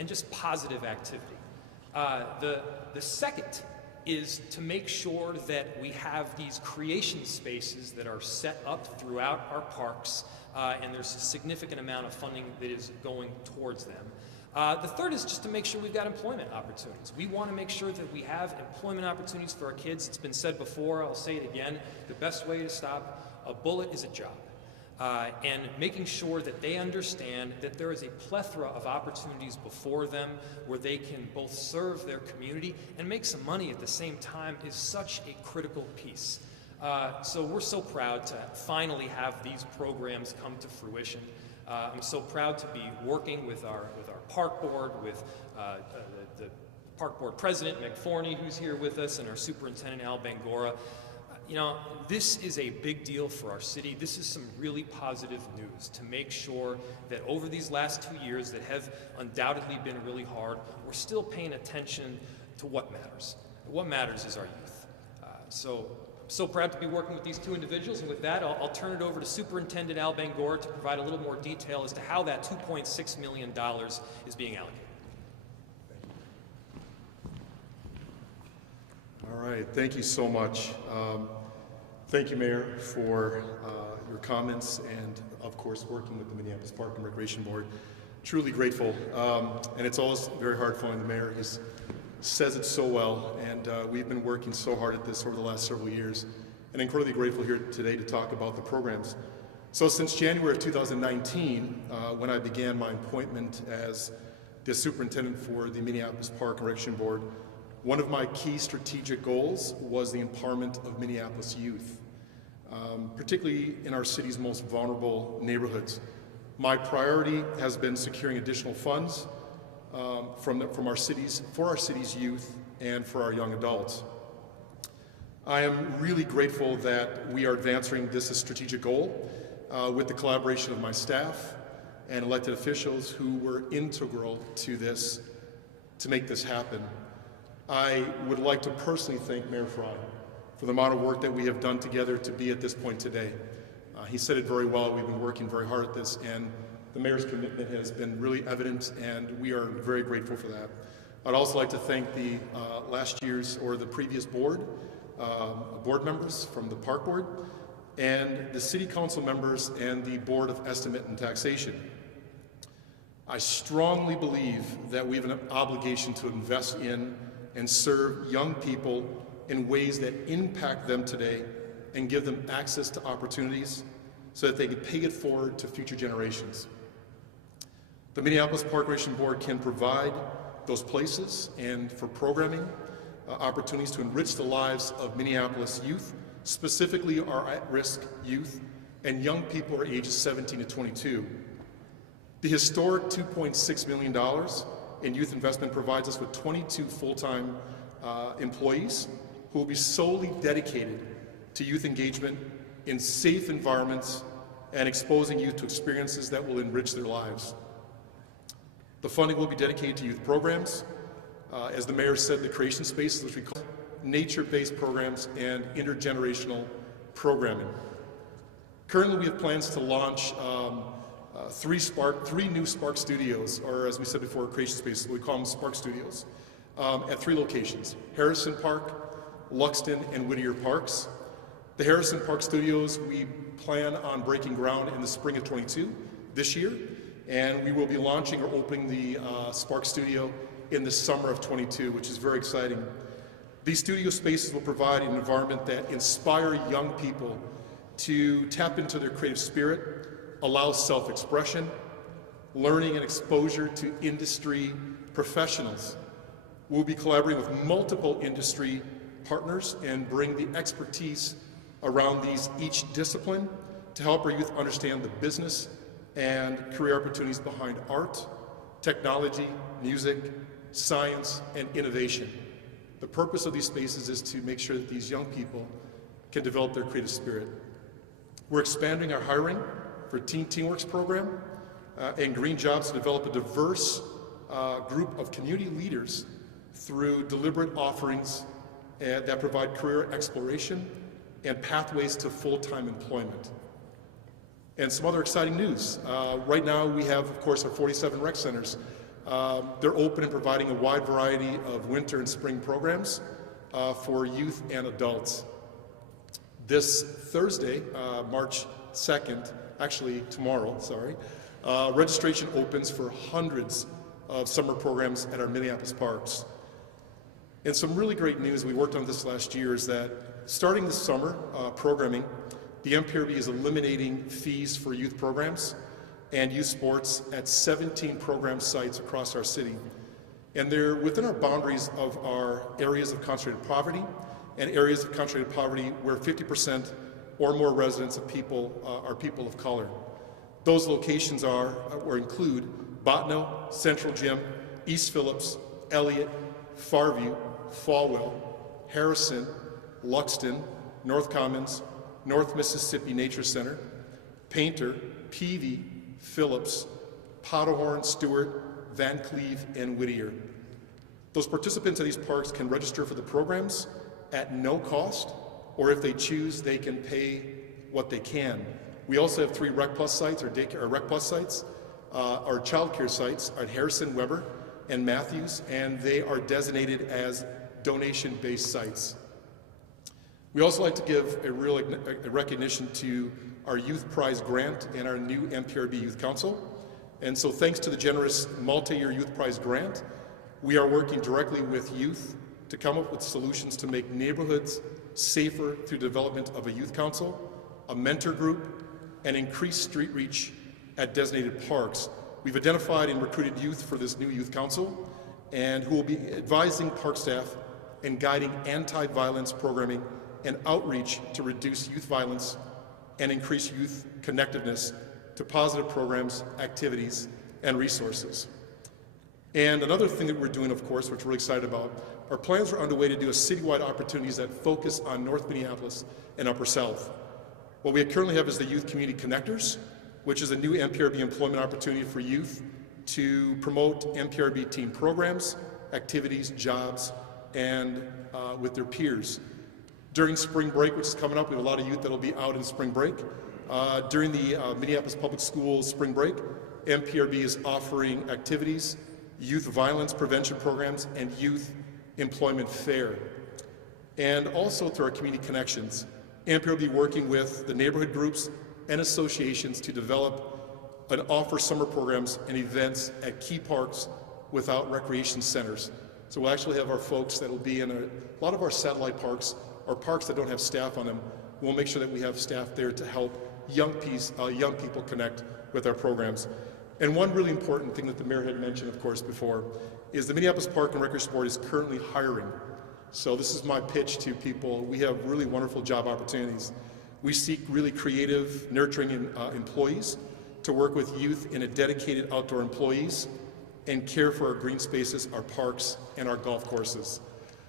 and just positive activity. The second is to make sure that we have these creation spaces that are set up throughout our parks, and there's a significant amount of funding that is going towards them. The third is just to make sure we've got employment opportunities. We want to make sure that we have employment opportunities for our kids. It's been said before, I'll say it again, the best way to stop a bullet is a job. And making sure that they understand that there is a plethora of opportunities before them where they can both serve their community and make some money at the same time is such a critical piece. So we're so proud to finally have these programs come to fruition. I'm so proud to be working with our park board, with the park board president, Meg Forney, who's here with us, and our superintendent, Al Bangora. You know, this is a big deal for our city. This is some really positive news to make sure that over these last 2 years that have undoubtedly been really hard, we're still paying attention to what matters. What matters is our youth. So proud to be working with these two individuals, and with that, I'll turn it over to Superintendent Al Bangora to provide a little more detail as to how that $2.6 million is being allocated. All right, thank you so much. Thank you, Mayor, for your comments and, of course, working with the Minneapolis Park and Recreation Board. Truly grateful, and it's always very hard finding the mayor. He says it so well, and we've been working so hard at this over the last several years, and incredibly grateful here today to talk about the programs. So since January of 2019, when I began my appointment as the superintendent for the Minneapolis Park and Recreation Board, one of my key strategic goals was the empowerment of Minneapolis youth, particularly in our city's most vulnerable neighborhoods. My priority has been securing additional funds for our city's youth and for our young adults. I am really grateful that we are advancing this strategic goal with the collaboration of my staff and elected officials who were integral to this, to make this happen. I would like to personally thank Mayor Fry for the amount of work that we have done together to be at this point today. He said it very well. We've been working very hard at this, and the mayor's commitment has been really evident, and we are very grateful for that. I'd also like to thank the the previous board members from the park board, and the city council members and the Board of Estimate and Taxation. I strongly believe that we have an obligation to invest in and serve young people in ways that impact them today and give them access to opportunities so that they can pay it forward to future generations. The Minneapolis Park Recreation Board can provide those places and for programming opportunities to enrich the lives of Minneapolis youth, specifically our at-risk youth and young people are ages 17 to 22. The historic $2.6 million in youth investment provides us with 22 full-time employees who will be solely dedicated to youth engagement in safe environments and exposing youth to experiences that will enrich their lives. The funding will be dedicated to youth programs, as the mayor said, the creation spaces, which we call nature-based programs and intergenerational programming. Currently, we have plans to launch three new Spark Studios, or as we said before, creation spaces, we call them Spark Studios, at 3 locations: Harrison Park, Luxton, and Whittier Parks. The Harrison Park Studios, we plan on breaking ground in the spring of 22 this year, and we will be launching or opening the Spark Studio in the summer of 22, which is very exciting. These studio spaces will provide an environment that inspire young people to tap into their creative spirit, allow self-expression, learning and exposure to industry professionals. We'll be collaborating with multiple industry partners and bring the expertise around each discipline to help our youth understand the business and career opportunities behind art, technology, music, science, and innovation. The purpose of these spaces is to make sure that these young people can develop their creative spirit. We're expanding our hiring for Teen Teamworks program and Green Jobs to develop a diverse group of community leaders through deliberate offerings that provide career exploration and pathways to full-time employment. And some other exciting news. Right now we have, of course, our 47 rec centers They're open and providing a wide variety of winter and spring programs for youth and adults. This Thursday, March 2nd, actually tomorrow, sorry, registration opens for hundreds of summer programs at our Minneapolis parks. And some really great news, we worked on this last year, is that starting this summer programming, the MPRB is eliminating fees for youth programs and youth sports at 17 program sites across our city. And they're within our boundaries of our areas of concentrated poverty and areas of concentrated poverty where 50% or more residents of people are people of color. Those locations are or include Bottineau, Central Gym, East Phillips, Elliott, Farview, Falwell, Harrison, Luxton, North Commons, North Mississippi Nature Center, Painter, Peavy, Phillips, Powderhorn, Stewart, Van Cleve, and Whittier. Those participants at these parks can register for the programs at no cost, or if they choose, they can pay what they can. We also have 3 Rec Plus sites, or Rec Plus sites, our child care sites at Harrison, Weber, and Matthews, and they are designated as donation-based sites. We also like to give a real recognition to our Youth Prize Grant and our new MPRB Youth Council. And so thanks to the generous multi-year Youth Prize Grant, we are working directly with youth to come up with solutions to make neighborhoods safer through development of a youth council, a mentor group, and increased street reach at designated parks. We've identified and recruited youth for this new youth council, and who will be advising park staff and guiding anti-violence programming and outreach to reduce youth violence and increase youth connectiveness to positive programs, activities, and resources. And another thing that we're doing, of course, which we're really excited about, our plans are underway to do a citywide opportunities that focus on North Minneapolis and Upper South. What we currently have is the Youth Community Connectors, which is a new MPRB employment opportunity for youth to promote MPRB team programs, activities, jobs, and with their peers. During spring break, which is coming up, we have a lot of youth that will be out in spring break. During the Minneapolis Public Schools spring break, MPRB is offering activities, youth violence prevention programs, and youth employment fair. And also through our community connections, MPRB working with the neighborhood groups and associations to develop and offer summer programs and events at key parks without recreation centers. So we'll actually have our folks that will be in a lot of our satellite parks or parks that don't have staff on them. We'll make sure that we have staff there to help young people connect with our programs. And one really important thing that the mayor had mentioned, of course, before, is the Minneapolis Park and Recreation Board is currently hiring. So this is my pitch to people. We have really wonderful job opportunities. We seek really creative, nurturing employees to work with youth in a dedicated outdoor employees and care for our green spaces, our parks, and our golf courses.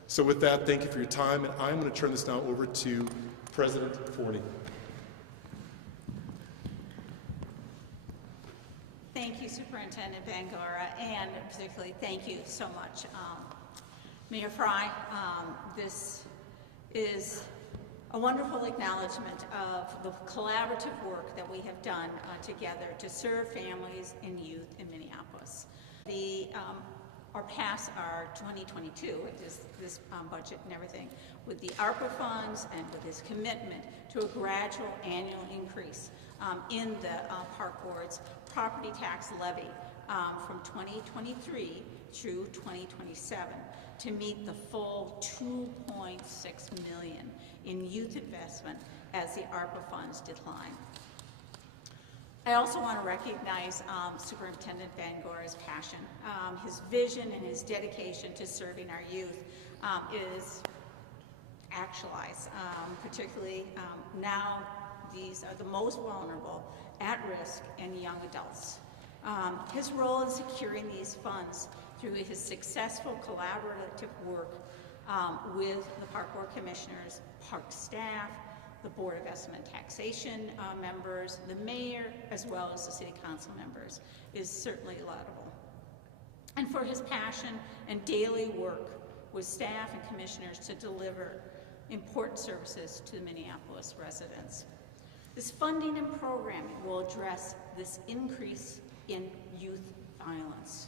So with that, thank you for your time, and I'm going to turn this now over to President Forney. Thank you, Superintendent Bangora, and particularly thank you so much, Mayor Fry. This is a wonderful acknowledgement of the collaborative work that we have done together to serve families and youth in Minneapolis. Our 2022, this budget and everything, with the ARPA funds and with his commitment to a gradual annual increase in the Park Board's property tax levy from 2023 through 2027 to meet the full $2.6 million in youth investment as the ARPA funds decline. I also want to recognize Superintendent Bangora's passion. His vision and his dedication to serving our youth is actualized, particularly now these are the most vulnerable, at risk, and young adults. His role in securing these funds through his successful collaborative work with the Park Board Commissioners, Park staff, the Board of Estimate and Taxation members, the mayor, as well as the City Council members, is certainly laudable. And for his passion and daily work with staff and commissioners to deliver important services to the Minneapolis residents. This funding and programming will address this increase in youth violence.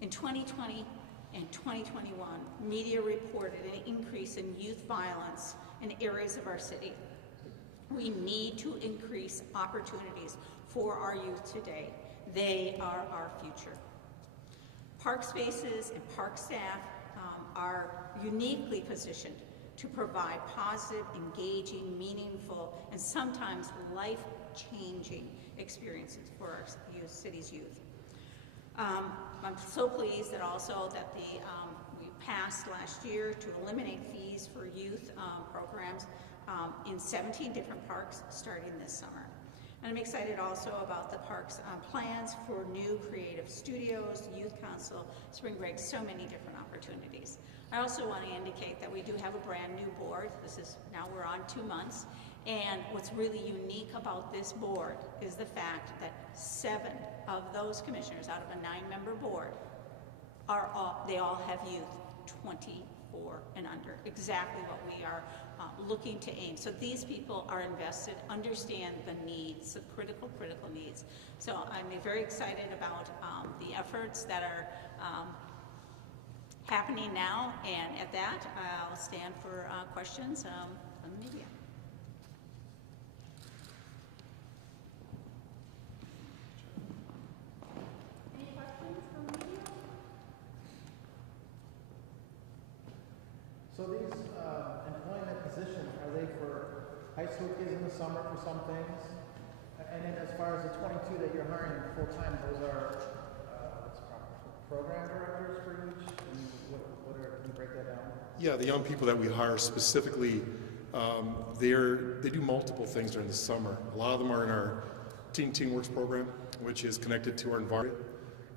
In 2020 and 2021, media reported an increase in youth violence in areas of our city. We need to increase opportunities for our youth today. They are our future. Park spaces and park staff are uniquely positioned to provide positive, engaging, meaningful, and sometimes life-changing experiences for our city's youth. I'm so pleased that also that we passed last year to eliminate fees for youth programs in 17 different parks starting this summer. And I'm excited also about the park's plans for new creative studios, youth council, spring break, so many different opportunities. I also want to indicate that we do have a brand new board. Now we're on 2 months. And what's really unique about this board is the fact that 7 of those commissioners out of a 9-member board they all have youth 24 and under, exactly what we are looking to aim. So these people are invested, understand the needs, the critical needs. So I'm very excited about the efforts that are happening now, and at that, I'll stand for questions from the media. Any questions from the media? So these employment positions, are they for high school kids in the summer for some things? And then as far as the 22 that you're hiring full-time, those are program directors for each? And can you break that down? Yeah, the young people that we hire specifically, they do multiple things during the summer. A lot of them are in our Teen Works program, which is connected to our environment.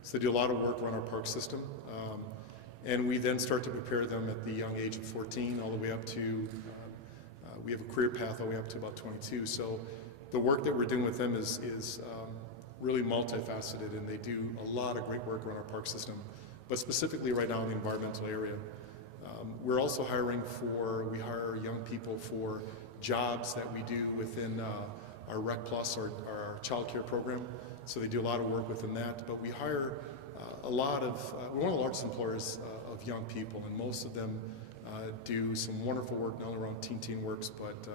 So they do a lot of work around our park system. And we then start to prepare them at the young age of 14 all the way up to, we have a career path all the way up to about 22. So the work that we're doing with them is really multifaceted, and they do a lot of great work around our park system, but specifically right now in the environmental area. We're also we hire young people for jobs that we do within our Rec Plus or our child care program. So they do a lot of work within that, but we hire we're one of the largest employers of young people, and most of them do some wonderful work not only around Teen Works, but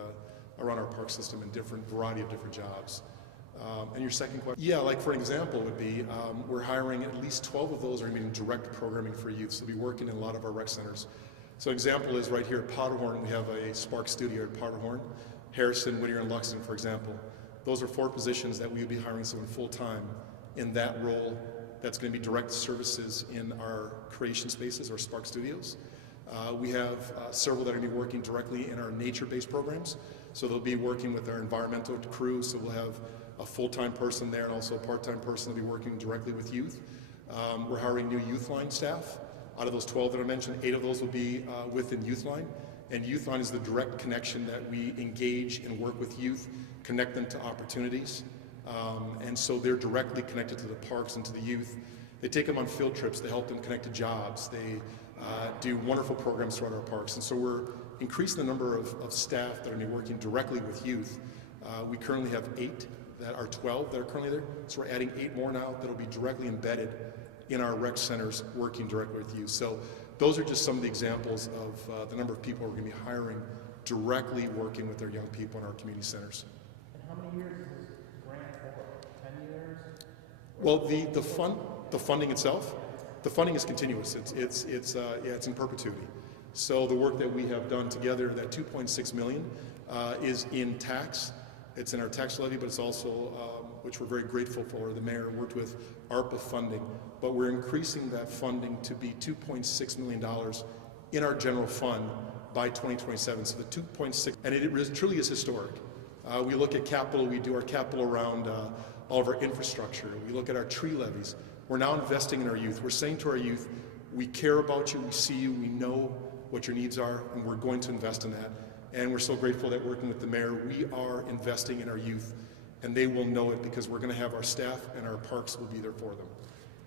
around our park system in variety of different jobs. And your second question? Yeah, like for an example would be, we're hiring at least 12 of those are going to be in direct programming for youth, so we'll be working in a lot of our rec centers. So an example is right here at Powderhorn, we have a Spark studio at Powderhorn, Harrison, Whittier, and Luxton, for example. Those are 4 positions that we would be hiring someone full-time in that role. That's going to be direct services in our creation spaces, our Spark studios. We have several that are going to be working directly in our nature-based programs. So they'll be working with our environmental crew, so we'll have a full-time person there and also a part-time person that'll be working directly with youth. We're hiring new youth line staff. Out of those 12 that I mentioned, 8 of those will be within youth line. And youth line is the direct connection that we engage and work with youth, connect them to opportunities. And so they're directly connected to the parks and to the youth. They take them on field trips, they help them connect to jobs, they do wonderful programs throughout our parks. And so we're increasing the number of staff that are going to be working directly with youth. We currently have 8 that are 12 that are currently there. So we're adding 8 more now that will be directly embedded in our rec centers working directly with youth. So those are just some of the examples of the number of people we're going to be hiring directly working with our young people in our community centers. And how many years is this grant for? 10 years? Well, the funding itself, the funding is continuous. It's in perpetuity. So the work that we have done together, that $2.6 million, is in tax. It's in our tax levy, but it's also, which we're very grateful for, the mayor worked with ARPA funding, but we're increasing that funding to be $2.6 million in our general fund by 2027. So the 2.6, and it truly is historic. We look at capital, we do our capital around all of our infrastructure. We look at our tree levies. We're now investing in our youth. We're saying to our youth, we care about you, we see you, we know what your needs are, and we're going to invest in that. And we're so grateful that working with the mayor, we are investing in our youth, and they will know it because we're going to have our staff and our parks will be there for them.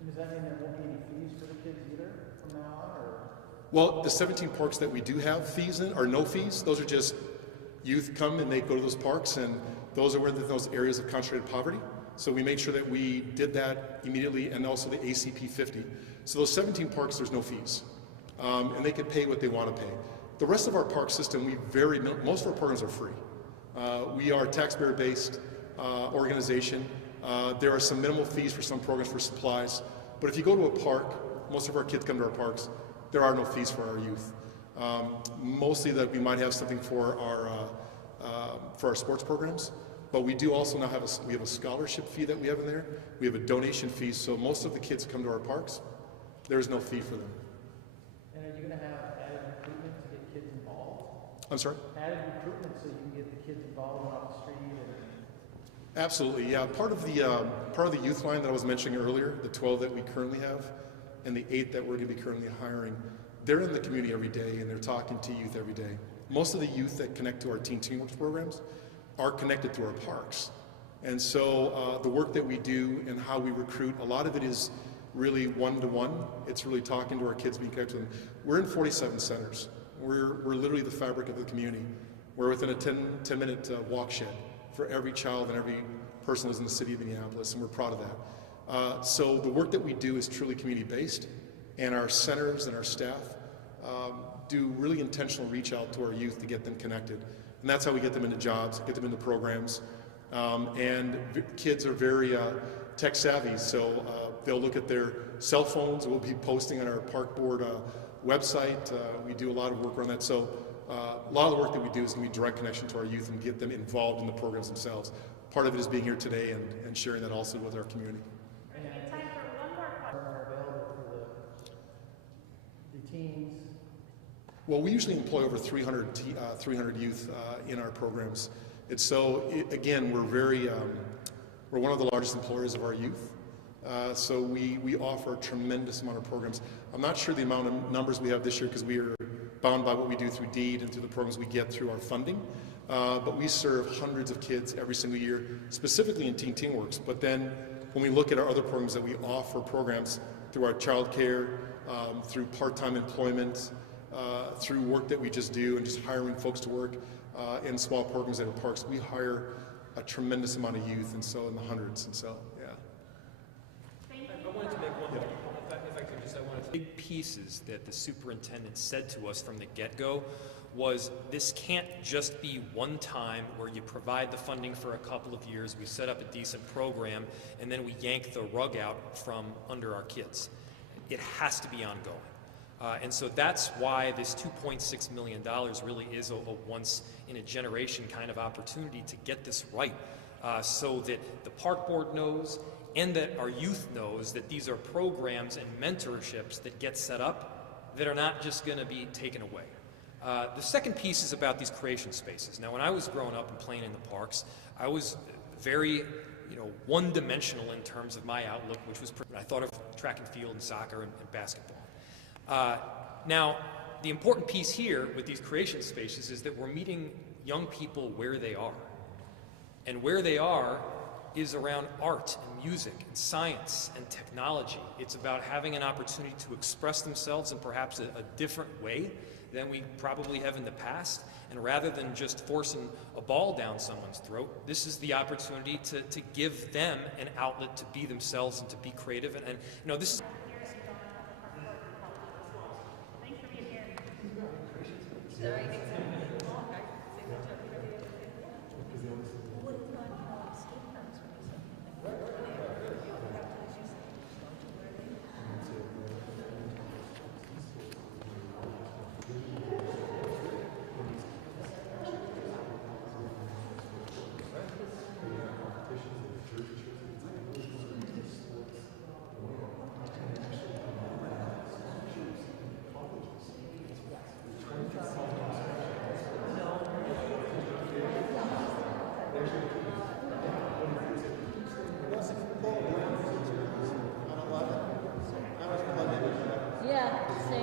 And does that mean there won't be any fees for the kids either from now on? Or? Well, the 17 parks that we do have fees in are no fees. Those are just youth come and they go to those parks, and those are where those areas of concentrated poverty. So we made sure that we did that immediately, and also the ACP 50. So those 17 parks, there's no fees. And they could pay what they want to pay. The rest of our park system, most of our programs are free. We are a taxpayer-based organization. There are some minimal fees for some programs for supplies. But if you go to a park, most of our kids come to our parks, there are no fees for our youth. Mostly that we might have something for our sports programs, but we do also now have a scholarship fee that we have in there. We have a donation fee, so most of the kids who come to our parks, there is no fee for them. And are you going to have added recruitment to get kids involved? I'm sorry? Added recruitment so you can get the kids involved on the street? Absolutely, yeah. Part of the youth line that I was mentioning earlier, the 12 that we currently have, and the 8 that we're going to be currently hiring, they're in the community every day and they're talking to youth every day. Most of the youth that connect to our Teen Teamworks programs are connected through our parks. And so the work that we do and how we recruit, a lot of it is really one-to-one. It's really talking to our kids, being connected to them. We're in 47 centers. We're literally the fabric of the community. We're within a 10-minute walk shed for every child and every person who lives in the city of Minneapolis, and we're proud of that. So the work that we do is truly community-based, and our centers and our staff do really intentional reach out to our youth to get them connected. And that's how we get them into jobs, get them into programs. And kids are very tech savvy, so they'll look at their cell phones. We'll be posting on our park board website. We do a lot of work on that. So a lot of the work that we do is going to be direct connection to our youth and get them involved in the programs themselves. Part of it is being here today and sharing that also with our community. We have time for one more question. Are available for the teens? Well, we usually employ over 300 youth in our programs. Again, we're one of the largest employers of our youth. So we offer a tremendous amount of programs. I'm not sure the amount of numbers we have this year because we are bound by what we do through DEED and through the programs we get through our funding. But we serve hundreds of kids every single year, specifically in Teen Teamworks. But then when we look at our other programs that we offer programs through our child care, through part-time employment, through work that we just do and just hiring folks to work in small programs at our parks, we hire a tremendous amount of youth, and so in the hundreds, and so, yeah. I wanted to make one point. If I could just, big pieces that the superintendent said to us from the get-go was this can't just be one time where you provide the funding for a couple of years, we set up a decent program, and then we yank the rug out from under our kids. It has to be ongoing. And so that's why this $2.6 million really is a once-in-a-generation kind of opportunity to get this right, so that the park board knows and that our youth knows that these are programs and mentorships that get set up that are not just going to be taken away. The second piece is about these creation spaces. Now, when I was growing up and playing in the parks, I was very one-dimensional in terms of my outlook, which was I thought of track and field and soccer and basketball. Now, the important piece here with these creation spaces is that we're meeting young people where they are. And where they are is around art and music and science and technology. It's about having an opportunity to express themselves in perhaps a different way than we probably have in the past. And rather than just forcing a ball down someone's throat, this is the opportunity to give them an outlet to be themselves and to be creative. And this is